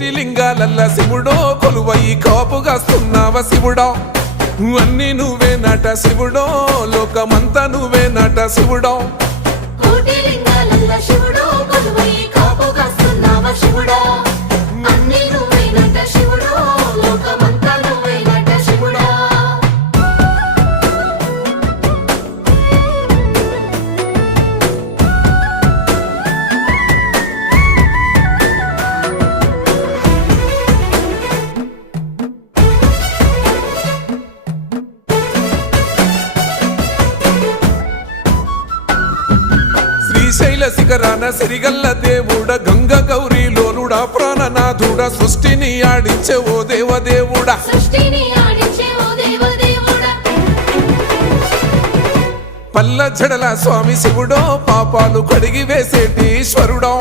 కోటి లింగాలల్ల శివుడో కొలువయి కాపుగాస్తున్నావ శివుడా అన్ని నువ్వే నట శివుడో లోకమంతా నువ్వే నట శివుడో కోటి లింగాలల్ల శివుడో కొలువయి కాపుగాస్తున్నావ శివుడా అన్ని నువ్వే నట శివుడో లోకమంతా నువ్వే నట శివుడా శ్రీశైల శిఖరాన సిరిగల్ల దేవుడ గంగ గౌరీ లోలుడా ప్రాణనాథుడా సృష్టిని ఆడించే ఓ దేవదేవుడా సృష్టిని ఆడించే ఓ దేవదేవుడా పల్ల జడల స్వామి శివుడో పాపాలు కడిగి వేసేటి ఈశ్వరుడో